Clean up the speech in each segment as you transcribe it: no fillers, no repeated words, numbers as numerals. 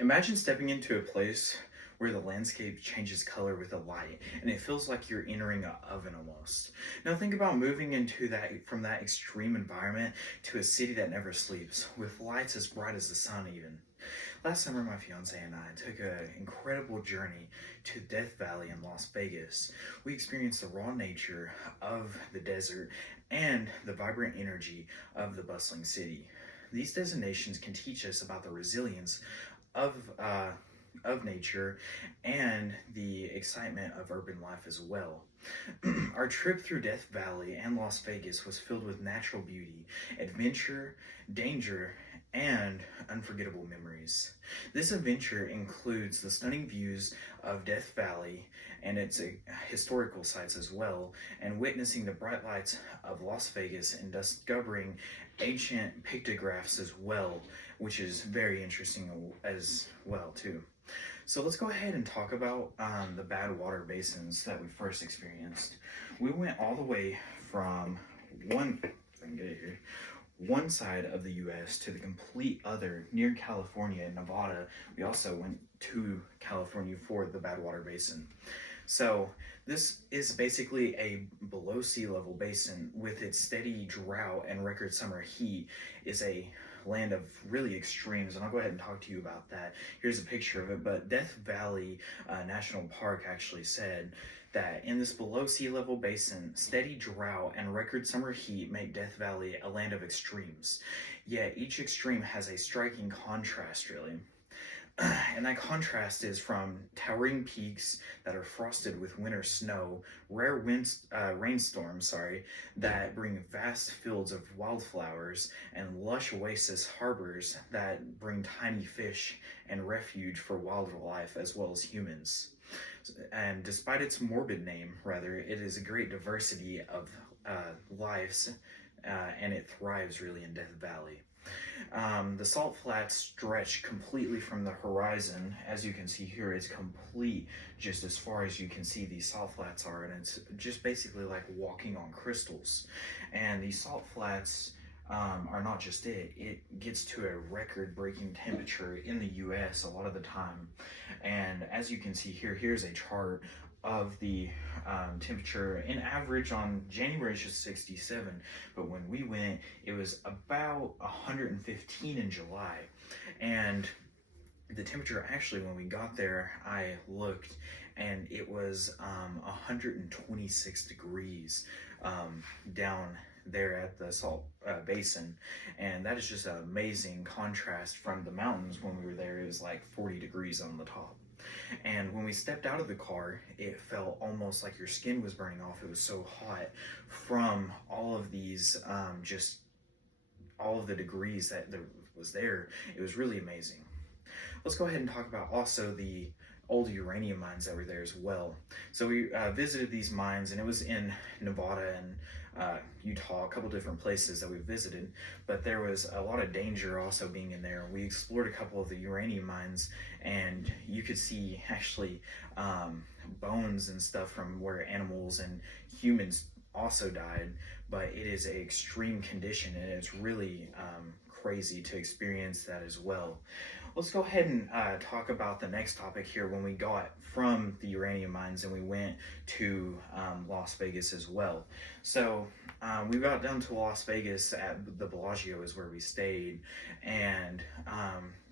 Imagine stepping into a place where the landscape changes color with a light and it feels like you're entering an oven almost. Now think about moving into that from that extreme environment to a city that never sleeps with lights as bright as the sun even. Last summer my fiance and I took an incredible journey to Death Valley in Las Vegas. We experienced the raw nature of the desert and the vibrant energy of the bustling city. These destinations can teach us about the resilience of nature and the excitement of urban life as well. Our trip through Death Valley and Las Vegas was filled with natural beauty, adventure, danger, and unforgettable memories. This adventure includes the stunning views of Death Valley and its historical sites as well, and witnessing the bright lights of Las Vegas and discovering ancient pictographs as well, which is very interesting as well too. So let's go ahead and talk about the bad water basins that we first experienced. We went all the way from one, if I can get it here, one side of the US to the complete other near California and Nevada. We also went to California for the bad water basin. So this is basically a below sea level basin with its steady drought and record summer heat is a land of really extremes, and I'll go ahead and talk to you about that. Here's a picture of it, but Death Valley National Park actually said that in this below sea level basin, steady drought and record summer heat make Death Valley a land of extremes. Yet each extreme has a striking contrast, really. And that contrast is from towering peaks that are frosted with winter snow, rare rainstorms, that bring vast fields of wildflowers, and lush oasis harbors that bring tiny fish and refuge for wildlife as well as humans. And despite its morbid name, rather, it is a great diversity of lives, and it thrives really in Death Valley. The salt flats stretch completely from the horizon. As you can see here, it's complete just as far as you can see these salt flats are, and it's just basically like walking on crystals. And these salt flats are not just it gets to a record-breaking temperature in the US a lot of the time. And as you can see here, here's a chart of the temperature in average on January is just 67, but when we went it was about 115 in July. And the temperature actually when we got there, I looked and it was 126 degrees down there at the salt basin, and that is just an amazing contrast from the mountains. When we were there it was like 40 degrees on the top. And when we stepped out of the car, it felt almost like your skin was burning off. It was so hot from all of these, just all of the degrees that there was there. It was really amazing. Let's go ahead and talk about also the old uranium mines that were there as well. So we visited these mines, and it was in Nevada and Utah, a couple different places that we visited, but there was a lot of danger also being in there. We explored a couple of the uranium mines, and you could see actually bones and stuff from where animals and humans also died, but it is an extreme condition, and it's really crazy to experience that as well. Let's go ahead and talk about the next topic here. When we got from the uranium mines and we went to Las Vegas as well. So we got down to Las Vegas at the Bellagio is where we stayed, and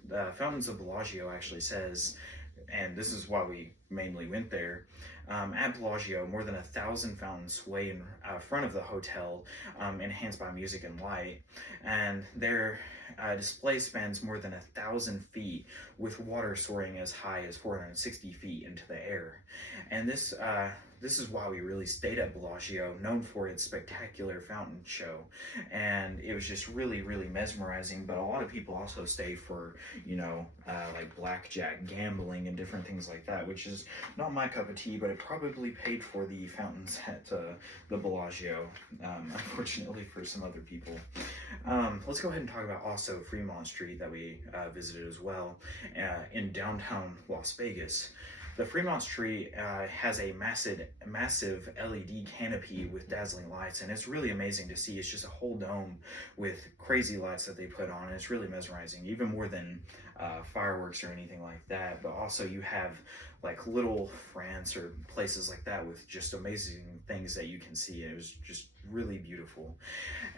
the Fountains of Bellagio actually says, and this is why we mainly went there, at Bellagio, more than 1,000 fountains sway in front of the hotel, enhanced by music and light. And their display spans more than 1,000 feet, with water soaring as high as 460 feet into the air. And this is why we really stayed at Bellagio, known for its spectacular fountain show. And it was just really, really mesmerizing. But a lot of people also stay for, like blackjack gambling and different things like that, which is not my cup of tea, but it probably paid for the fountains at the Bellagio, unfortunately for some other people. Let's go ahead and talk about also Fremont Street that we visited as well in downtown Las Vegas. The Fremont Street has a massive LED canopy with dazzling lights, and it's really amazing to see. It's just a whole dome with crazy lights that they put on, and it's really mesmerizing, even more than fireworks or anything like that. But also, you have like Little France or places like that with just amazing things that you can see. It was just really beautiful.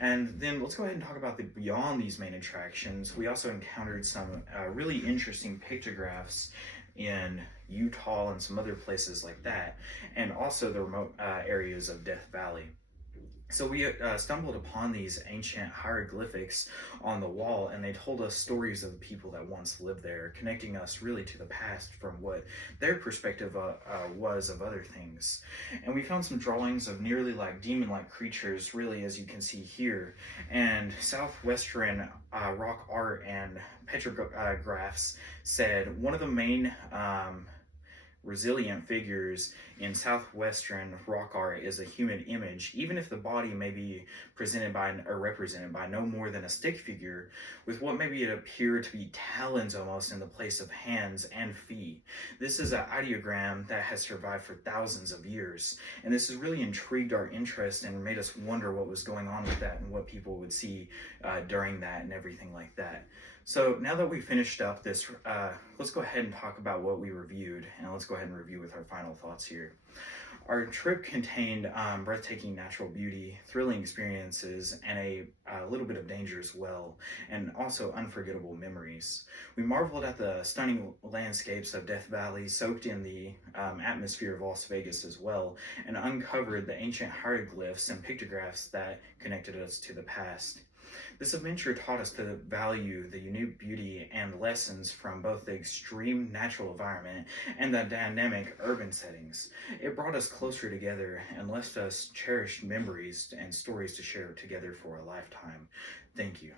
And then let's go ahead and talk about the beyond these main attractions. We also encountered some really interesting pictographs in Utah and some other places like that, and also the remote areas of Death Valley. So we stumbled upon these ancient hieroglyphics on the wall, and they told us stories of the people that once lived there, connecting us really to the past from what their perspective was of other things. And we found some drawings of nearly like demon-like creatures, really, as you can see here, and southwestern rock art and petrographs said one of the main resilient figures in southwestern rock art is a human image, even if the body may be presented by or represented by no more than a stick figure, with what maybe it appear to be talons almost in the place of hands and feet. This is an ideogram that has survived for thousands of years, and this has really intrigued our interest and made us wonder what was going on with that and what people would see during that and everything like that. So now that we've finished up this, let's go ahead and talk about what we reviewed, and let's go ahead and review with our final thoughts here. Our trip contained breathtaking natural beauty, thrilling experiences, and a little bit of danger as well, and also unforgettable memories. We marveled at the stunning landscapes of Death Valley, soaked in the atmosphere of Las Vegas as well, and uncovered the ancient hieroglyphs and pictographs that connected us to the past. This adventure taught us to value the unique beauty and lessons from both the extreme natural environment and the dynamic urban settings. It brought us closer together and left us cherished memories and stories to share together for a lifetime. Thank you.